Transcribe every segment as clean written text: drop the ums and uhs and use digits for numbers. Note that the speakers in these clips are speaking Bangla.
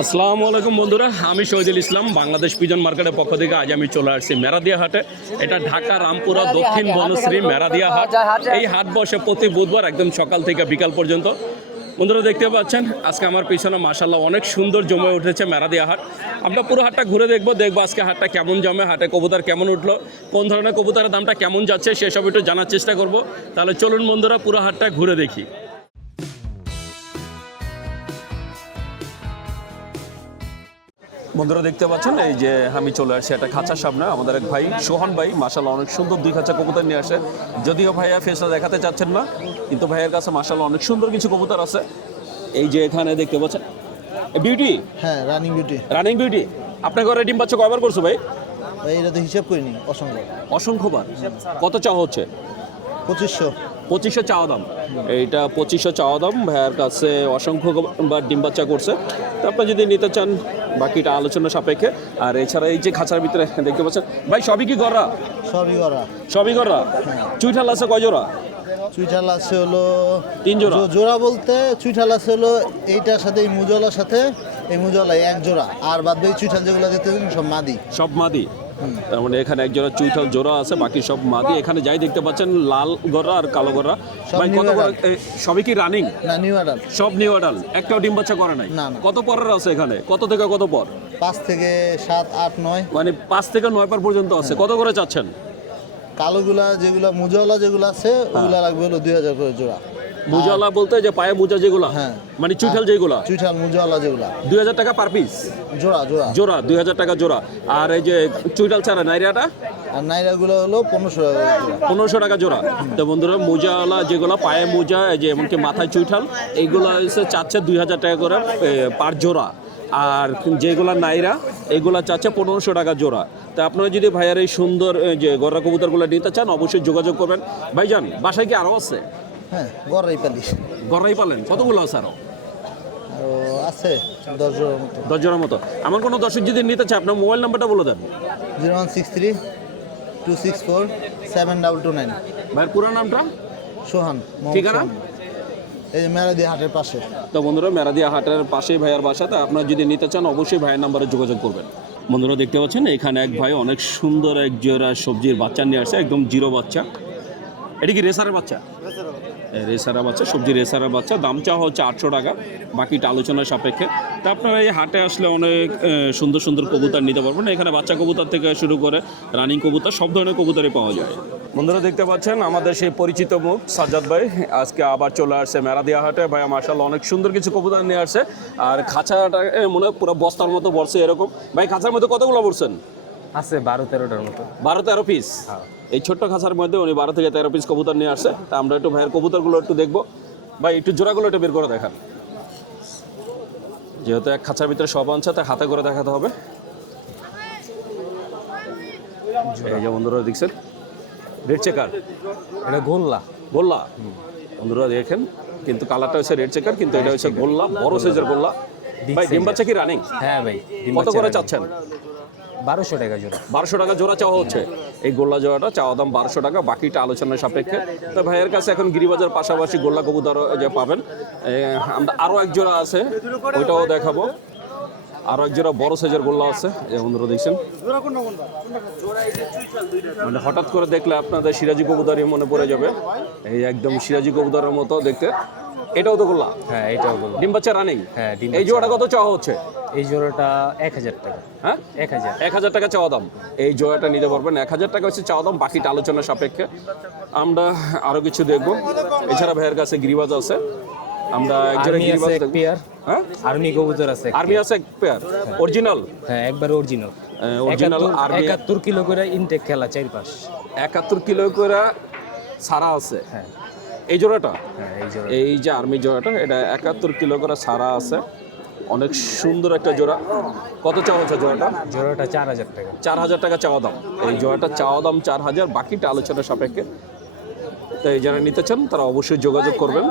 আসসালামু আলাইকুম বন্ধুরা, আমি শহীদুল ইসলাম। বাংলাদেশ পিজন মার্কেটের পক্ষ থেকে আজ আমি চলে আসছি মেরাদিয়া হাটে। এটা ঢাকা রামপুরা দক্ষিণ বনশ্রী মেরাদিয়া হাট। এই হাট বসে প্রতি বুধবার একদম সকাল থেকে বিকাল পর্যন্ত। বন্ধুরা দেখতে পাচ্ছেন আজকে আমার পিছনে মাশাআল্লাহ অনেক সুন্দর জমে উঠেছে মেরাদিয়া হাট। আমরা পুরো হাটটা ঘুরে দেখবো আজকে হাটটা কেমন জমে, হাটে কবুতর কেমন উঠলো, কোন ধরনের কবুতরের দামটা কেমন যাচ্ছে সেসব একটু জানার চেষ্টা করব। তাহলে চলুন বন্ধুরা পুরো হাটটা ঘুরে দেখি। বন্ধুরা দেখতে পাচ্ছেন এই যে আমি চলে আসছি একটা খাঁচার সামনে। আমাদের এক ভাই সোহান ভাই মাশাআল্লাহ অনেক সুন্দর 2 খাঁচা কবুতর নিয়ে আসে। যদিও ভাইয়া ফেসটা দেখাতে চাচ্ছেন না, কিন্তু ভাইয়ের কাছে মাশাআল্লাহ অনেক সুন্দর কিছু কবুতর আছে। এই যে এখানে দেখতে পাচ্ছেন বিউটি, হ্যাঁ রানিং বিউটি। Running beauty. আপনার ঘরে ডিম বাচ্চা কয়বার করছো ভাই? এটা তো হিসাব করিনি, অসংখ্য অসংখ্যবার। কত চাওয়া হচ্ছে? 2500 চাওয়া দাম। এইটা 2500 চাওয়া দাম। ভাইয়ের কাছে অসংখ্যবার ডিম বাচ্চা করছে। তো আপনি যদি নিতে চান বাকিটা আলোচনা সাপেক্ষে। আর এছাড়া এই যে খাঁচার ভিতরে দেখতে পাচ্ছেন ভাই, সবই কি গররা? সবই গররা। চুইঠাল আছে কয় জোড়া? চুইঠাল আছে হলো 3 জোড়া। জোড়া বলতে চুইঠাল আছে হলো এইটার সাথে এই মুজলার সাথে, এই মুজলায় এক জোড়া, আর বাদ বাকি চুইঠাল যেগুলো দেখতে পাচ্ছেন সব মাদি। সব মাদি। তার মানে এখানে এক জোড়া চুইঠাল জোড়া আছে, বাকি সব মাদি। এখানে যাই দেখতে পাচ্ছেন লাল গররা আর কালো গররা। ভাই কত করে? সবই কি রানিং? না, নিউ অ্যাডাল। সব নিউ অ্যাডাল, একটাও ডিম বাচ্চা করে নাই? না। কত পরের আছে এখানে? কত থেকে কত পর? 5 থেকে 7, 8, 9, মানে 5 থেকে 9 পর পর্যন্ত আছে। কত করে চাচ্ছেন? কালোগুলা যেগুলা মুজলা যেগুলো আছে ওগুলা লাগবে হলো 2000 করে জোড়া। মুজালা বলতে যে পায়ে মুজা যেগুলো, হ্যাঁ, মানে চুইঠাল যেগুলো, চুইঠাল মুজলা যেগুলা 2000 টাকা পার পিস। জোড়া জোড়া জোড়া 2000 টাকা জোড়া। আর এই যে চুইঠাল ছাড়া নাইরাটা আর নাইরাগুলো হলো 1500 টাকা জোড়া। 1500 টাকা জোড়া। তো বন্ধুরা মুজাওয়ালা যেগুলো পায়ে মুজা, এই যে এমনকি মাথায় চুইঠাল, এইগুলো হচ্ছে চাচ্ছে 2000 টাকা করে পার জোড়া। আর যেগুলো নাইরা এগুলা চাচ্ছে 1500 টাকা জোড়া। তা আপনারা যদি ভাইয়ার এই সুন্দর যে গররা কবুতরগুলো নিতে চান অবশ্যই যোগাযোগ করবেন। ভাইজান বাসায় কি আরও আছে? হ্যাঁ, গড়াই পালিশ। গররাই পালেন? কতগুলো আছে আরও? আছে 10 জোড়ার মতো। 10 জোড়ার মতো। আমার কোনো দর্শক যদি নিতে চায় আপনার মোবাইল নাম্বারটা বলে দেন। 0163 264 7229। ভাইয়ের পুরো নামটা? সোহান। ঠিকানা? এই যে মেরাদিয়া হাটের পাশে। তো বন্ধুরা মেরাদিয়া হাটের পাশেই ভাইয়ার বাসা। তা আপনারা যদি নিতে চান অবশ্যই ভাইয়ের নাম্বারে যোগাযোগ করবেন। বন্ধুরা দেখতে পাচ্ছেন এখানে এক ভাই অনেক সুন্দর এক জোড়া সবজির বাচ্চা নিয়ে আসছে, একদম জিরো বাচ্চা। এটা কি রেসারের বাচ্চা? রেসারের বাচ্চা, সবজি রেসারের বাচ্চা। দাম চাওয়া হচ্ছে 800 টাকা, বাকিটা আলোচনার সাপেক্ষে। তা আপনারা এই হাটে আসলে অনেক সুন্দর সুন্দর কবুতর নিতে পারবেন। এখানে বাচ্চা কবুতর থেকে শুরু করে রানিং কবুতর সব ধরনের কবুতরই পাওয়া যায়। বন্ধুরা দেখতে পাচ্ছেন আমাদের সেই পরিচিত মুখ সাজ্জাদ ভাই আজকে আবার চলে আসছে মেরাদিয়া হাটে। ভাই মাশাআল্লাহ অনেক সুন্দর কিছু কবুতর নিয়ে আসছে। আর খাঁচাটা মনে হয় পুরো বস্তার মতো ভরছে এরকম। ভাই খাঁচার মধ্যে কতগুলো ভরছেন? আছে 12-13টার মতো। 12-13 পিস। এই ছোট্ট খাঁচার মধ্যে উনি 12 থেকে 13 পিস কবুতর নিয়ে আসছে। তা আমরা একটু ভাইয়ের কবুতরগুলো একটু দেখবো। ভাই একটু জোড়াগুলো একটু বের করে দেখান। যেহেতু এক খাঁচার ভিতরে সব আনছে তা হাতে করে দেখাতে হবে। এই যে বন্ধুরা দেখছেন রেড চেকার, এটা গোল্লা। গোল্লা বন্ধুরা দেখেন, কিন্তু কালারটা হচ্ছে রেড চেকার, কিন্তু এটা হচ্ছে গোল্লা, বড় সাইজের গোল্লা। ভাই ডিম বাচ্চা কি রানিং? হ্যাঁ ভাই। কত করে চাচ্ছেন? 1200 টাকা জোড়া। 1200 টাকা জোড়া চাওয়া হচ্ছে। এই গোল্লা জোড়াটা চাওয়া দাম 1200 টাকা, বাকিটা আলোচনার সাপেক্ষে। তো ভাইয়ের কাছে এখন গিরিবাজার পাশাপাশি গোল্লা কবুতর যে পাবেন। আমরা আরও এক জোড়া আছে, ওইটাও দেখাবো। আরও এক জোড়া বড় সাইজের গোল্লা আছে, এই বন্ধুরা দেখছেন। মানে হঠাৎ করে দেখলে আপনাদের সিরাজি কবুতরই মনে পড়ে যাবে। এই একদম সিরাজি কবুতরের মতো দেখতে। এটাও তো গোল্লা? হ্যাঁ, এটাও গোল্লা। ডিম বাচ্চা রানিং? হ্যাঁ, ডিম। এই জোড়াটা কত চাওয়া হচ্ছে? এই জোড়াটা 1000 টাকা। হ্যাঁ, 1000 টাকা চাওয়া দাম। এই জোড়াটা নিতে পারবেন। 1000 টাকা হচ্ছে চাওয়া দাম, বাকিটা আলোচনার সাপেক্ষে। আমরা আরো কিছু দেখবো। এছাড়া ভাইয়ের কাছে গিরিবাজ আছে। আমরা একজোড়া গিরিবাজ দেখব। হ্যাঁ, আর্মি কবুতর আছে। আর্মি আছে এক পেয়ার। অরিজিনাল? হ্যাঁ, একবার অরিজিনাল। Original army. 71 কিলো করে ইনটেক খেলা 4-5। 71 কিলো করে সারা আছে। হ্যাঁ, এই জোড়াটা? হ্যাঁ, এই জোড়া। এই যে আর্মি জোড়াটা, এটা 71 কিলো করে সারা আছে। অনেক সুন্দর একটা জোড়া। কত চাওয়া হচ্ছে জোড়াটা? জোড়াটা 4000 টাকা। 4000 টাকা চাওয়া দাম। এই জোড়াটা চাওয়া দাম 4000, বাকিটা আলোচনার সাপেক্ষে। তাই যারা নিতে চান তারা অবশ্যই যোগাযোগ করবেন।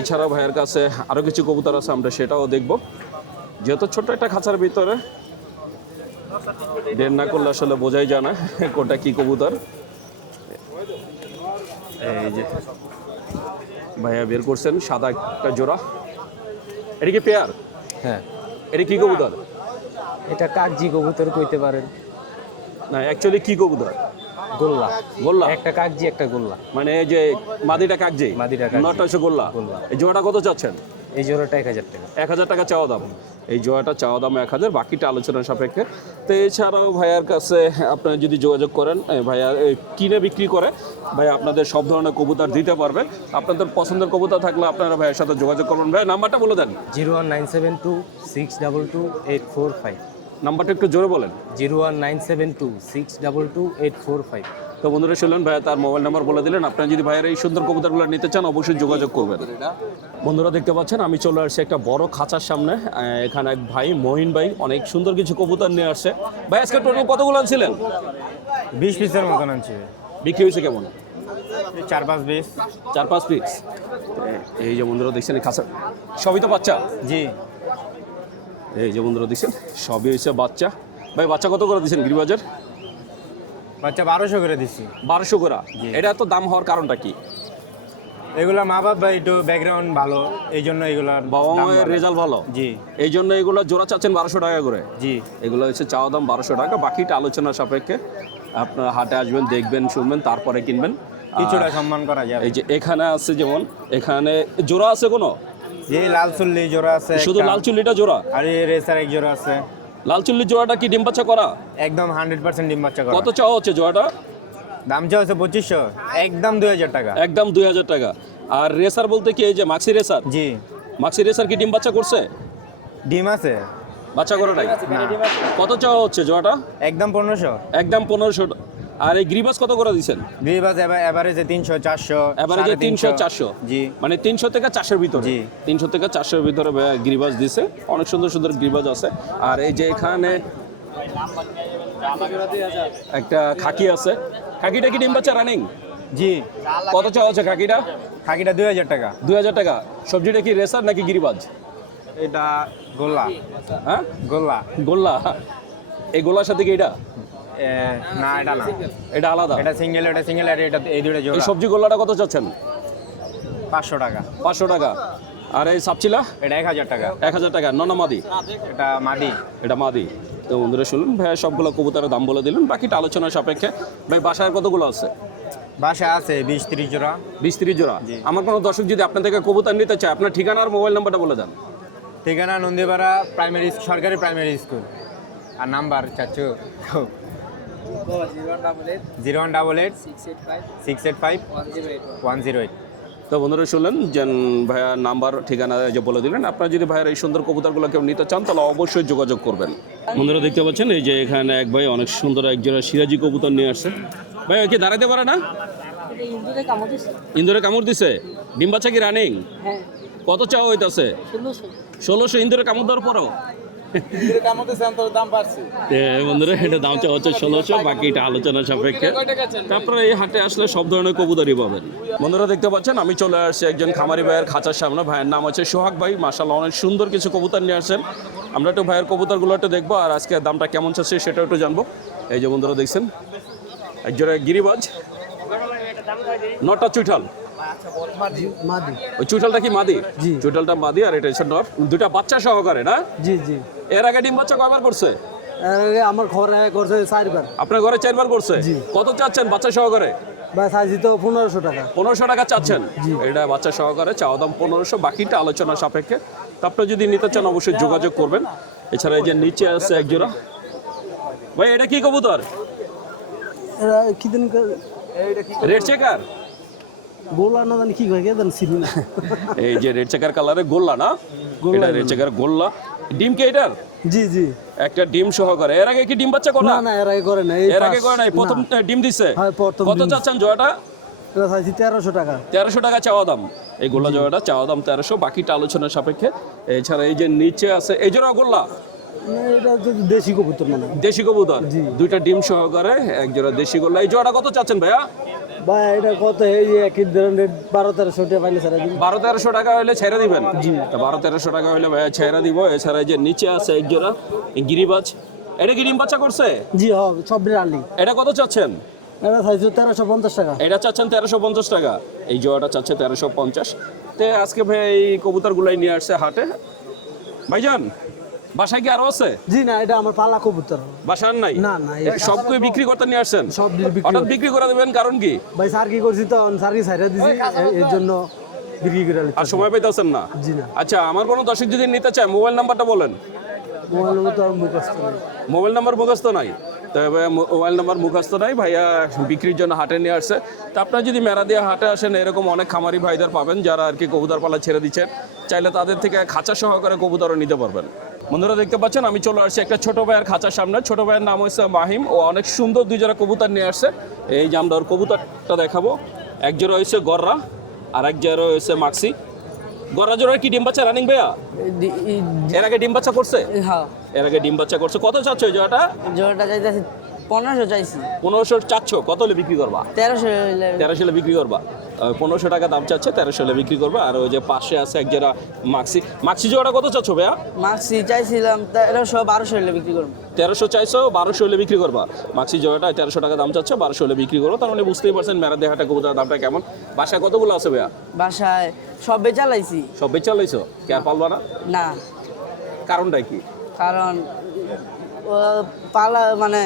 এছাড়া ভাইয়ের কাছে আরও কিছু কবুতর আছে, আমরা সেটাও দেখব। যেহেতু ছোট্ট একটা খাঁচার ভিতরে দেড় না করলে আসলে বোঝাই যায় না কোনটা কি কবুতর। এই যে ভাইয়া বের করছেন সাদা একটা জোড়া। এটা কি পেয়ার? হ্যাঁ, এটা কি কবুতর? এটা কাগজি কবুতর কইতে পারেন। না অ্যাকচুয়ালি কি কবুতর? গোল্লা। গোল্লা? একটা কাগজি একটা গোল্লা। মানে এই যে মাদিটা কাকজি, মাদিটা কাকজি। নটটা হচ্ছে গোল্লা। গোল্লা। এই জোড়াটা কত চাচ্ছেন? এই জোড়াটা 1000 টাকা। 1000 টাকা চাওয়া দাম। এই জোড়াটা চাওয়া দাম 1000, বাকিটা আলোচনার সাপেক্ষে। তো এছাড়াও ভাইয়ার কাছে আপনারা যদি যোগাযোগ করেন, ভাইয়া কিনে বিক্রি করে ভাই আপনাদের সব ধরনের কবুতর দিতে পারবে। আপনাদের পছন্দের কবুতর থাকলে আপনারা ভাইয়ের সাথে যোগাযোগ করবেন। ভাই নাম্বারটা বলে দেন। 01972 622 845। নাম্বারটা একটু জোরে বলেন। 01972 622 845। তো বন্ধুরা শুনলেন, ভাইয়া তার মোবাইল নাম্বার বলে দিলেন। আপনারা যদি ভাইয়ের এই সুন্দর কবুতরগুলো নিতে চান অবশ্যই যোগাযোগ করবেন। বন্ধুরা দেখতে পাচ্ছেন আমি চলে আসছি একটা বড় খাঁচার সামনে। এখানে এক ভাই মহিন ভাই অনেক সুন্দর কিছু কবুতর নিয়ে আসছে। ভাই আজকে টোটাল কতগুলো আনছিলেন? 20 পিসের মতন আনছি। বিক্রি হয়েছে কেমন? 4-5 পিস। 4-5 পিস। এই যে বন্ধুরা দেখছেন এই খাঁচা সবই তো বাচ্চা। জি। এই যে বন্ধুরা দেখছেন সবই হয়েছে বাচ্চা। ভাই বাচ্চা কত করে দিচ্ছেন গিরিবাজার? বাচ্চা 1200 করে দিচ্ছি। 1200 করে। এটা এত দাম হওয়ার কারণটা কি? এগুলা মা বাপ ভাই একটু ব্যাকগ্রাউন্ড ভালো, এই জন্য এগুলা বাবা মায়ের রেজাল্ট ভালো, জি। এই জন্য এগুলো জোড়া চাচ্ছেন 1200 টাকা করে। জি। এগুলো হচ্ছে চাওয়া দাম 1200 টাকা, বাকিটা আলোচনা সাপেক্ষে। আপনারা হাটে আসবেন, দেখবেন, শুনবেন, তারপরে কিনবেন। কিছুটা সম্মান করা যাবে। এই যে এখানে আছে, যেমন এখানে জোড়া আছে কোনো? যে লাল চুল্লি জোড়া আছে শুধু একটা, লাল চুল্লিটা জোড়া? আর এই রেসার এক জোড়া আছে। লাল চুল্লির জোড়াটা কি ডিম বাচ্চা করা? একদম 100% ডিম বাচ্চা করা। কত চাওয়া হচ্ছে জোড়াটা? দাম চাওয়া হচ্ছে 2500, একদম 2000 টাকা। একদম 2000 টাকা। আর রেসার বলতে কি এই যে মাক্সি রেসার? জি। মাক্সি রেসার কি ডিম বাচ্চা করছে? ডিম আছে। বাচ্চা করে নাই? কত চাওয়া হচ্ছে জোড়াটা? একদম 1500। একদম 1500। আর এই গ্রিবাস কত করে দিচ্ছেন? গ্রিবাস এভারেজে 300-400। এভারেজে 300-400। জি। মানে 300 থেকে 400 এর ভিতরে। জি। 300 থেকে 400 এর ভিতরে গ্রিবাস দিছে। অনেক সুন্দর সুন্দর গ্রিবাস আছে। আর এই যে এখানে একটা খাকি আছে। খাকিটা কি ডিম বাচ্চা রানিং? জি। কত চাওয়া হচ্ছে খাকিটা? খাকিটা 2000 টাকা। 2000 টাকা। সবজিটা কি রেসার নাকি গিরিবাজ? এটা গোল্লা। হ্যাঁ গোল্লা। গোল্লা। এই গোল্লার সাথে কি এটা? না এটা না, এটা আলাদা। এটা সিঙ্গেল, এটা সিঙ্গেল, আর এটা এই দুটো এই জোড়া। সবজি গোল্লাটা কত চাচ্ছেন? 500 টাকা। 500 টাকা। আর এই সাপচিলা? এটা 1000 টাকা। 1000 টাকা। ননা মাদি? এটা মাদি। এটা মাদি। তো বন্ধুরা শুনুন, ভাইয়া সবগুলো কবুতরের দাম বলে দিলেন, বাকিটা আলোচনার সাপেক্ষে। ভাই বাসায় কতগুলো আছে? বাসায় আছে 20-30 জোড়া। 20-30 জোড়া। আমার কোনো দর্শক যদি আপনার থেকে কবুতর নিতে চায়, আপনার ঠিকানা আর মোবাইল নাম্বারটা বলে দেন। ঠিকানা নন্দীপাড়া প্রাইমারি, সরকারি প্রাইমারি স্কুল। আর নাম্বার 0188 685 108। তো বন্ধুরা শুনলেন যে ভাইয়া নাম্বার ঠিকানা যে বলে দিলেন। আপনারা যদি ভাইয়ের এই সুন্দর কবুতরগুলো কেউ নিতে চান তাহলে অবশ্যই যোগাযোগ করবেন। বন্ধুরা দেখতে পাচ্ছেন এই যে এখানে এক ভাই অনেক সুন্দর একজোড়া সিরাজি কবুতর নিয়ে আসছে। ভাই ওই কি দাঁড়াতে পারে না? ইন্দুরে কামড় দিছে? ডিম বাচ্চা কি রানিং? কত চাওয়া হইতাছে? 1600। ইন্দুরে কামড় দেওয়ার পরও বন্ধুরা এটা দাম চাওয়া হচ্ছে 1600, বাকি এটা আলোচনার সাপেক্ষে। তারপরে এই হাটে আসলে সব ধরনের কবুতরই পাবেন। বন্ধুরা দেখতে পাচ্ছেন আমি চলে আসছি একজন খামারি ভাইয়ের খাঁচার সামনে। ভাইয়ের নাম হচ্ছে সোহাগ ভাই। মাশাআল্লাহ অনেক সুন্দর কিছু কবুতর নিয়ে আসছেন। আমরা একটু ভাইয়ের কবুতরগুলো একটু দেখবো, আর আজকে দামটা কেমন চাচ্ছে সেটাও একটু জানবো। এই যে বন্ধুরা দেখছেন একজোড়া গিরিবাজ, নটা চুইঠাল। মাদি। ওই চুইঠালটা কি মাদি? জি। চুইঠালটা মাদি, আর এটা হচ্ছে নর। দুটা বাচ্চা সহকারে না? জি জি। এর আগে ডিম বাচ্চা কয়বার করছে? এর আগে আমার ঘরে করছে 4বার। আপনার ঘরে 4বার করছে? জি। কত চাচ্ছেন বাচ্চা সহকারে? ভাই চাইছি তো 1500 টাকা। 1500 টাকা চাচ্ছেন? এটা বাচ্চা সহকারে চাওয়া দাম 1500, বাকিটা আলোচনা সাপেক্ষে। তারপরে যদি নিতে চান অবশ্যই যোগাযোগ করবেন। এছাড়া এই যে নিচে আছে এক জোড়া। ভাই এটা কি কবুতর? এরা কি দিন রেড চেকার? গোলা না জানি কি কয়, কে জানি চিনি না। এই যে রেড চেকার কালারে গোল্লা না? এটা রেড চেকার গোল্লা। ডিম কে এটার? জি জি। একটা ডিম সহকারে। এর আগে কি ডিম বাচ্চা করলা? না না এর আগে করে না। এর আগে করে নাই, প্রথম ডিম দিছে? হ্যাঁ প্রথম। কত চাচ্ছেন জোড়াটা? এটা চাইছি 1300 টাকা। 1300 টাকা চাওয়া দাম। এই গোল্লা জোড়াটা চাওয়া দাম 1300, বাকিটা আলোচনার সাপেক্ষে। এছাড়া এই যে নিচে আছে এই জোড়া গোল্লা, না, এটা তো দেশি কবুতর মানে। দেশি কবুতর। দুইটা ডিম সহকারে এক জোড়া দেশি গোল্লা। এই জোড়াটা কত চাচ্ছেন ভাইয়া? ভাই এটা কত এই একই ধরনের 1200-1300 টাকা পাইলে ছাড়া দিন। 1200-1300 টাকা হলে ছেড়ে দিবেন? জি। 1200-1300 টাকা হলে ভাইয়া ছেড়ে দিব। এছাড়া এই যে নিচে আছে এক জোড়া গিরিবাজ। এটা কি ডিম বাচ্চা করছে? জি হ্যাঁ সব রালি। এটা কত চাচ্ছেন? এটা চাইছি 1350 টাকা। এটা চাচ্ছেন 1350 টাকা। এই জোড়াটা চাচ্ছে 1350। তো আজকে ভাই এই কবুতরগুলাই নিয়ে আসছে হাটে। ভাইজান বাসায় কি আরো আছে? জি না, এটা আমার পালা কবুতর। বাসার নাই? না, না, সবকে বিক্রি করতে নিয়ে আসছেন? সব বিক্রি হঠাৎ বিক্রি করে দেবেন কারণ কি? ভাই সার্কি করছি তো, সার্কি সাইডে দিছি, এর জন্য বিক্রি করে আর নিতে। সময় পাইতেছেন না? জি না। আচ্ছা, আমার কোনো দর্শক যদি নিতে চায় মোবাইল নাম্বারটা বলেন। মোবাইল নম্বর তো আর মুখস্থ নেই। মোবাইল নাম্বার মুখস্থ নাই? তবে মোবাইল নাম্বার মুখস্থ নাই, ভাইয়া বিক্রির জন্য হাটে নিয়ে আসছে। তা আপনারা যদি মেরাদিয়া হাটে আসেন, এরকম অনেক খামারি ভাইদের পাবেন যারা আর কি কবুতর পালা ছেড়ে দিচ্ছেন, চাইলে তাদের থেকে খাঁচা সহকারে কবুতরও নিতে পারবেন। বন্ধুরা দেখতে পাচ্ছেন আমি চলে আসছি একটা ছোট ভাইয়ের খাঁচার সামনে। ছোট ভাইয়ের নাম হচ্ছে মাহিম, ও অনেক সুন্দর দুই জোড়া কবুতর নিয়ে আসছে। এই যে আমরা ওর কবুতরটা দেখাবো। এক জোড়া হচ্ছে গররা আর এক জোড়া হচ্ছে মাক্সি। গররা জোড়ার কি ডিম বাচ্চা রানিং ভাইয়া? এর আগে ডিম বাচ্চা করছে? হ্যাঁ, এর আগে ডিম বাচ্চা করছে। কত চাচ্ছ এই জোড়াটা? জোড়াটা চাইতেছি 1500 চাইছি। 1500 চাচ্ছ, কত হলে বিক্রি করবা? 1300 1300 হলে বিক্রি করবা। 1500 টাকা দাম চাচ্ছে, 1300 হলে বিক্রি করবা। আর ওই যে পাশে আছে এক জোড়া মাক্সি জোড়াটা কত চাচ্ছ ভাইয়া? মাক্সি চাইছিলাম 1300-1200 হলে বিক্রি করবো। 1300 চাইছো, 1200 হলে বিক্রি করবা। মাক্সি জোড়াটা 1300 টাকা দাম চাচ্ছে, 1200 হলে বিক্রি করবো। তার মানে বুঝতেই পারছেন মেরাদিয়া হাটে কবুতরের দামটা কেমন। বাসায় কতগুলো আছে ভাইয়া? বাসায় সব বেচা লাইছি। সব বেচা লাইছো? কে আর পালবা না? না, কারণটা কি? কারণ ও পালা মানে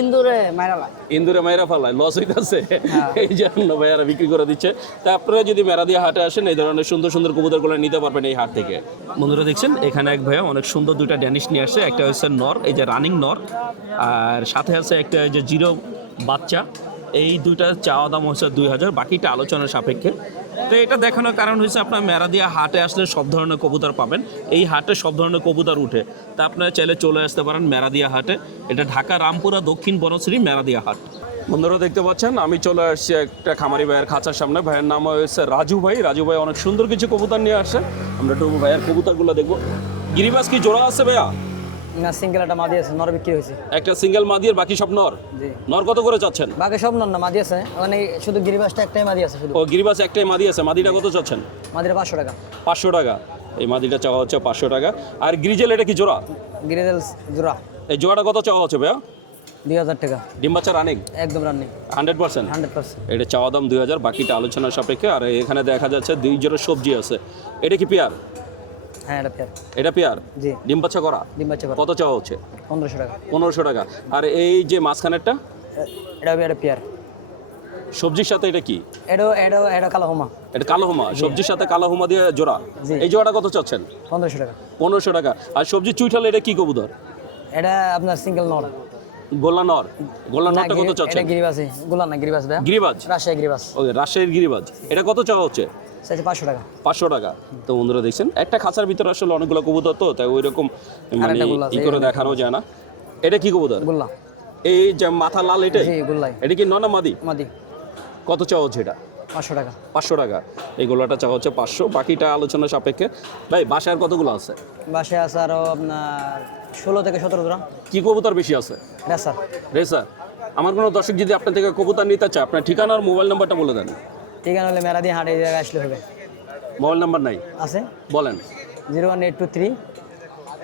ইন্দুরে মাইরালা। ইন্দুরে মাইরা ফালায় লস হইতেছে, এই জন্য ভাইয়ারা বিক্রি করে দিচ্ছে। তা আপনারা যদি মেরাদিয়া হাটে আসেন, এই ধরনের সুন্দর সুন্দর কবুতরগুলো নিতে পারবেন এই হাট থেকে। বন্ধুরা দেখছেন এখানে এক ভাইয়া অনেক সুন্দর দুইটা ড্যানিশ নিয়ে আসছে। একটা হচ্ছে নর, এই যে রানিং নর, আর সাথে আছে একটা এই যে জিরো বাচ্চা। এই দুইটা চাওয়া দাম হচ্ছে 2000, বাকিটা আলোচনার সাপেক্ষে। তো এটা দেখানোর কারণ হচ্ছে আপনার মেরাদিয়া হাটে আসলে সব ধরনের কবুতর পাবেন। এই হাটে সব ধরনের কবুতর উঠে, তা আপনারা চাইলে চলে আসতে পারেন মেরাদিয়া হাটে। এটা ঢাকা রামপুরা দক্ষিণ বনশ্রী মেরাদিয়া হাট। বন্ধুরা দেখতে পাচ্ছেন আমি চলে আসছি একটা খামারি ভাইয়ের খাঁচার সামনে। ভাইয়ের নাম হচ্ছে রাজু ভাই। রাজু ভাই অনেক সুন্দর কিছু কবুতর নিয়ে আসছে। আমরা একটু ভাইয়ের কবুতরগুলো দেখবো। গিরিবাস কি জোড়া আছে ভাইয়া? না, সিঙ্গেল একটা মাদি আছে, নর বিক্রি হয়েছে। একটা সিঙ্গেল মাদি আর বাকি সব নর? জি। নর কত করে চাচ্ছেন? বাকি সব নর না, মাদি আছে, মানে শুধু গিরিবাসটা একটাই মাদি আছে শুধু। ও গিরিবাস একটাই মাদি আছে, মাদিটা কত চাচ্ছেন? মাদিরা 500 টাকা। 500 টাকা। এই মাদিটা চাওয়া হচ্ছে 500 টাকা। আর গ্রিজেল এটা কি জোড়া? গিরিদেল জোড়া এই জোড়াটা কত চাওয়া হচ্ছে ভাইয়া? 2000 টাকা। ডিম বাচ্চা রানিং? একদম রান্নি 100%? 100%। এটা চাওয়া দাম 2000, বাকিটা আলোচনার সাপেক্ষে। আর এখানে দেখা যাচ্ছে 2 জোড়া সবজি আছে। এটা কি পেয়ার? হ্যাঁ, এটা পেয়ার। এটা পেয়ার? জি। ডিম বাচ্চা করা? ডিম বাচ্চা করা। কত চাওয়া হচ্ছে? 1500 টাকা। 1500 টাকা। আর এই যে মাঝখানেরটা এটা পেয়ার। সবজির সাথে এটা কি? এটা কালো হোমা। এটা কালো হুমা, সবজির সাথে কালো হুমা দিয়ে জোড়া। জি। এই জোড়াটা কত চাচ্ছেন? 1500 টাকা। 1500 টাকা। আর সবজি চুইঠালে এটা কি কবুতর? এটা আপনার সিঙ্গেল নর। গোল্লা নর? গোল্লা না, নরটা কত এটা চাচ্ছেন? গিরিবাসে, গুলা না গিরিবাস এটা। গিরিবাজ? রাজশাহী গিরিবাস। ওকে, রাজশাহীর গিরিবাজ। এটা কত চাওয়া হচ্ছে? সেটা 500 টাকা। 500 টাকা। তো বন্ধুরা দেখছেন একটা খাঁচার ভিতরে আসলে অনেকগুলো কবুতর, তো তাই ওই রকম মানে আরেকটা গোল্লা আছে, ই করে এই দেখানো যায় না। এটা কি কবুতর? গুল্লা। এই যে মাথা লাল এটাই? জি, গুল্লাই। এটা কি ননা মাদি? মাদি। কত চাওয়া হচ্ছে এটা? 500 টাকা। 500 টাকা। এই গোলাটা চাওয়া হচ্ছে 500, বাকিটা আলোচনা সাপেক্ষে। ভাই বাসায় আর কতগুলো আছে? বাসে আছে আরো আপনার 16 থেকে 17 জোড়া। কি কবুতর বেশি আছে? রেসার। রেসার। আমার কোনো দর্শক যদি আপনার থেকে কবুতর নিতে চায়, আপনার ঠিকানা আর মোবাইল নাম্বারটা বলে দেন। ঠিকানা হলে মেরাদি হাটে এই জায়গায় আসলে হবে। মোবাইল নাম্বার নাই? আছে বলেন। 01823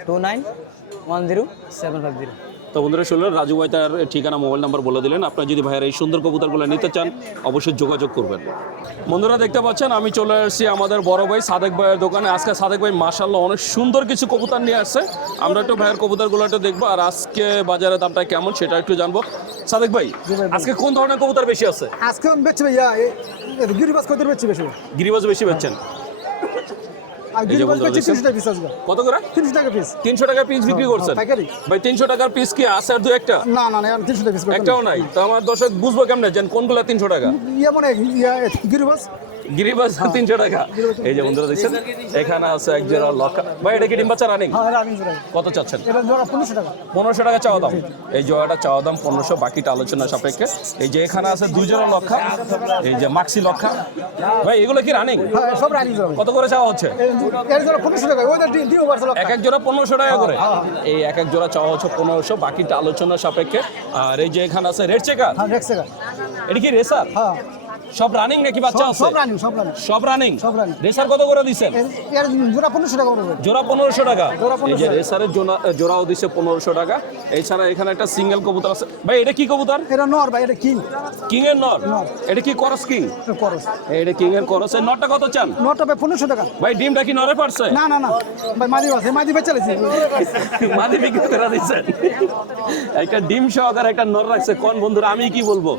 2910 750। তো বন্ধুরা শুনলেন রাজু ভাই তার ঠিকানা মোবাইল নাম্বার বলে দিলেন। আপনারা যদি ভাইয়ের এই সুন্দর কবুতরগুলো নিতে চান অবশ্যই যোগাযোগ করবেন। বন্ধুরা দেখতে পাচ্ছেন আমি চলে আসছি আমাদের বড় ভাই সাদেক ভাইয়ের দোকানে। আজকে সাদেক ভাই মাশাআল্লাহ অনেক সুন্দর কিছু কবুতর নিয়ে আসছে। আমরা একটু ভাইয়ের কবুতরগুলো একটু দেখবো, আর আজকে বাজারের দামটা কেমন সেটা একটু জানবো। সাদেক ভাই আজকে কোন ধরনের কবুতর বেশি আছে? আজকে আমি বেচছি ভাইয়া, গিরিবাস কত বেচছি বেশি। গিরিবাজ বেশি বেচছেন? আর এই যে গিরিবাস বন্ধুরা বেচছি দেখছেন। 300 টাকা পিস আজকে। কত করে? 300 টাকা পিস। 300 টাকা পিস বিক্রি করছেন? পাইকারি। ভাই 300 টাকার পিস কি আছে আর দু একটা? না না না, 300 টাকা পিস। একটাও নাই। তো আমার দর্শক বুঝবো কেমনে যে কোনগুলো 300 টাকা? ইয়া মানে গিরিবাস গিরিবাজ 300 টাকা। এই যে বন্ধুরা দেখছেন এখানে আছে এক জোড়া লক্ষা। ভাই এটা কি ডিম বাচ্চা রানিং? হ্যাঁ, রানিং জোড়া। কত চাচ্ছেন? এটা জোড়া 1500 টাকা। 1500 টাকা চাওয়া দাম। এই জোড়াটা চাওয়া দাম 1500, বাকিটা আলোচনা সাপেক্ষে। এই যে এখানে আছে 2 জোড়া লক্ষা, এই যে মাক্সি লক্ষা। ভাই এগুলো কি রানিং? হ্যাঁ, সব রানিং জোড়া। কত করে চাওয়া হচ্ছে? এর জোড়া 1500 টাকা। ওদের ডিও বাড়ছে লক্ষ। এক এক জোড়া 1500 টাকা করে। এই এক এক জোড়া চাওয়া হচ্ছে 1500, বাকিটা আলোচনা সাপেক্ষে। আর এই যে এখানে আছে রেড চেকার। হ্যাঁ, রেক্স টাকা। এটা কি রেসার? হ্যাঁ। সব রানিং নাকি বাচ্চা আছে? সব রানিং সব রানিং সব রানিং। সব running। রেসার কত করে দিচ্ছেন? এর জোড়া 1500 টাকা পড়বে। জোড়া 1500 টাকা। জোড়া এই যে 1500 রেসারের জোড়াও দিচ্ছে 1500 টাকা। এছাড়া এখানে একটা সিঙ্গেল কবুতর আছে। ভাই এটা কি কবুতর? এটা নর ভাই, এটা কিং। কিং এর নর। নর। এটা কি করস কিং? করস। এটা কিং এর করস। এর নরটা কত চান? নরটা ভাই 1500 টাকা। ভাই ডিমটা কি নরে পারছে? না না না ভাই, মাদি আছে, মাদি বেচে চালাইছি। মাদি বিক্রি করে দিচ্ছেন। একটা ডিম সহকারে একটা নর রাখছে। কোন বন্ধুরা আমি কি বলবো?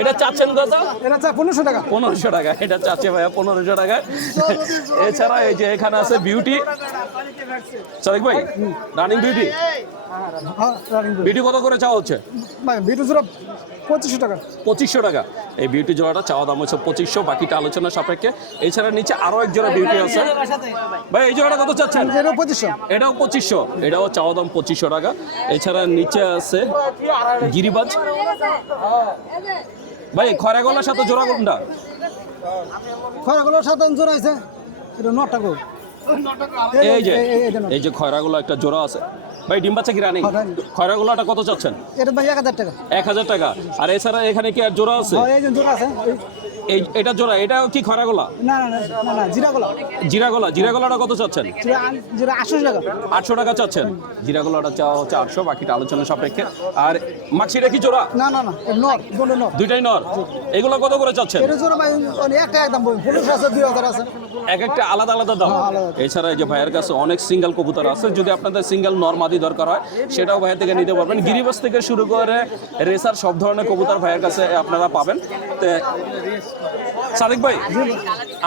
এটা চাচ্ছেন কত? এটা চাই 1500 টাকা। 1500 টাকা। এটা চাচ্ছে ভাইয়া 1500 টাকা। এছাড়া এই যে এখানে আছে বিউটি। সাদিক ভাই রানিং বিউটি, হ্যাঁ রানিং বিউটি কত করে চাওয়া হচ্ছে? ভাই বিটু জোড়া 2500 টাকা। 2500 টাকা। এই বিউটি জোড়াটা চাওয়া দাম হচ্ছে 2500, বাকিটা আলোচনা সাপেক্ষে। এছাড়া নিচে আরো এক জোড়া বিউটি আছে। ভাই এই জোড়াটা কত চাচ্ছেন? এটা 2500। এটাও 2500, এটাও চাওয়া দাম 2500 টাকা। এছাড়া নিচে আছে গিরিবাজ। ভাই খয়রা গলার সাথে জোড়া কোনটা? খয়রাগুলো সাত জোড়া আছে, এটা নটা গো। এই যে খয়রাগুলো একটা জোড়া আছে। ভাই ডিম বাচ্চা কি রানিং? খয়রাগুলোটা কত চাচ্ছেন? এটা ভাই 1000 টাকা। 1000 টাকা। আর এছাড়া এখানে কি আর জোড়া আছে? হ্যাঁ এই যে জোড়া আছে। এটা জোড়া, এটা কি খয়রাগুলা? না না না না না জিরাগুলো। জিরাগলাটা কত চাচ্ছেন? জিরা 800 টাকা। 800 টাকা চাচ্ছেন। জিরাগলাটা চাওয়া হচ্ছে 800, বাকিটা আলোচনা সাপেক্ষে। আর মাছিটা কি জোড়া? না না না নর, গোল্ডেন নর। দুইটাই নর। এগুলো কত করে চাচ্ছেন? এটা জোড়া ভাই একটা একদম 1500 আছে, 2000 আছে। এক একটা আলাদা আলাদা দাম। আলাদা। এছাড়া এই যে ভাইয়ের কাছে অনেক সিঙ্গেল কবুতর আছে। যদি আপনাদের সিঙ্গেল নরমাদি দরকার হয় সেটাও ভাইয়ের থেকে নিতে পারবেন। গিরিবাস থেকে শুরু করে রেসার সব ধরনের কবুতর ভাইয়ের কাছে আপনারা পাবেন। তো সাদিক ভাই,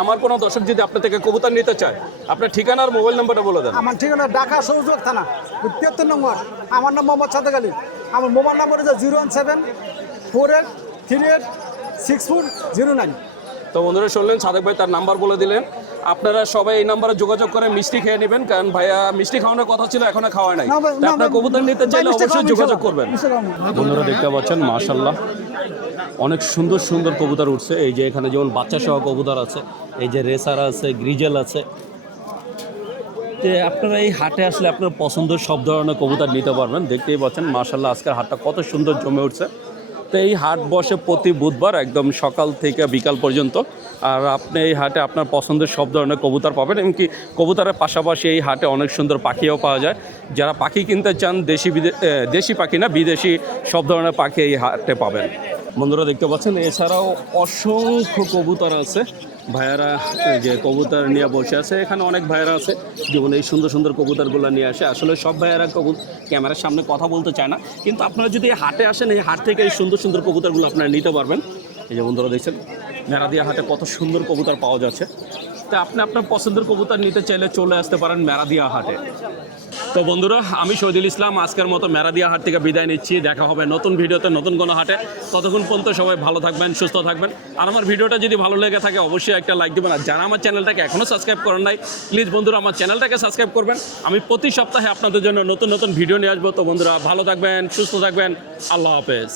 আমার কোনো দর্শক যদি আপনার থেকে কবুতর নিতে চায়, আপনার ঠিকানা আর মোবাইল নাম্বারটা বলে দেন। আমার ঠিকানা ঢাকা সৌযোগ থানা 73 নম্বর। আমার নাম মোহাম্মদ সাদেক আলী। আমার মোবাইল নাম্বার হচ্ছে 01748386409। তো বন্ধুরা শুনলেন, সাদেক ভাই তার নাম্বার বলে দিলেন। আপনারা সবাই এই নাম্বারে যোগাযোগ করে মিষ্টি খেয়ে নেবেন, কারণ ভাইয়া মিষ্টি খাওয়ানোর কথা ছিল, এখনো খাওয়া নাই। না ভাই, তো আপনার কবুতর নিতে চাইলে মিষ্টি অবশ্যই খাওয়াবো, যোগাযোগ করবেন। মিষ্টি খাওয়াবো। বন্ধুরা দেখতে পাচ্ছেন মাশাআল্লাহ অনেক সুন্দর সুন্দর কবুতর উঠছে। এই যে এখানে যেমন বাচ্চা সহ কবুতর আছে, এই যে রেসার আছে, গ্রিজেল আছে। তো আপনারা এই হাটে আসলে আপনার পছন্দের সব ধরনের কবুতর নিতে পারবেন। দেখতেই পাচ্ছেন মাশাআল্লাহ আজকের হাটটা কত সুন্দর জমে উঠছে। তো এই হাট বসে প্রতি বুধবার একদম সকাল থেকে বিকাল পর্যন্ত। আর আপনি এই হাটে আপনার পছন্দের সব ধরনের কবুতর পাবেন। এমনকি কবুতরের পাশাপাশি এই হাটে অনেক সুন্দর পাখিও পাওয়া যায়। যারা পাখি কিনতে চান, দেশি পাখি না বিদেশি সব ধরনের পাখি এই হাটে পাবেন। বন্ধুরা দেখতে পাচ্ছেন এছাড়াও অসংখ্য কবুতর আছে। ভাইয়ারা যে কবুতর নিয়ে বসে আছে, এখানে অনেক ভাইয়ারা আছে যেমন এই সুন্দর সুন্দর কবুতরগুলো নিয়ে আসে। আসলে সব ভাইয়ারা ক্যামেরার সামনে কথা বলতে চায় না, কিন্তু আপনারা যদি এই হাটে আসেন, এই হাট থেকে এই সুন্দর সুন্দর কবুতরগুলো আপনারা নিতে পারবেন। এই যে বন্ধুরা দেখছেন মেরাদিয়া হাটে কত সুন্দর কবুতর পাওয়া যাচ্ছে। তো আপনি আপনার পছন্দের কবুতর নিতে চাইলে চলে আসতে পারেন মেরাদিয়া হাটে। তো বন্ধুরা, আমি শহীদুল ইসলাম আজকের মতো মেরাদিয়া হাট থেকে বিদায় নিচ্ছি। দেখা হবে নতুন ভিডিওতে, নতুন কোনো হাটে। ততক্ষণ পর্যন্ত সবাই ভালো থাকবেন, সুস্থ থাকবেন। আর আমার ভিডিওটা যদি ভালো লেগে থাকে অবশ্যই একটা লাইক দেবেন। আর যারা আমার চ্যানেলটাকে এখনও সাবস্ক্রাইব করেন নাই, প্লিজ বন্ধুরা আমার চ্যানেলটাকে সাবস্ক্রাইব করবেন। আমি প্রতি সপ্তাহে আপনাদের জন্য নতুন নতুন ভিডিও নিয়ে আসবো। তো বন্ধুরা ভালো থাকবেন, সুস্থ থাকবেন। আল্লাহ হাফেজ।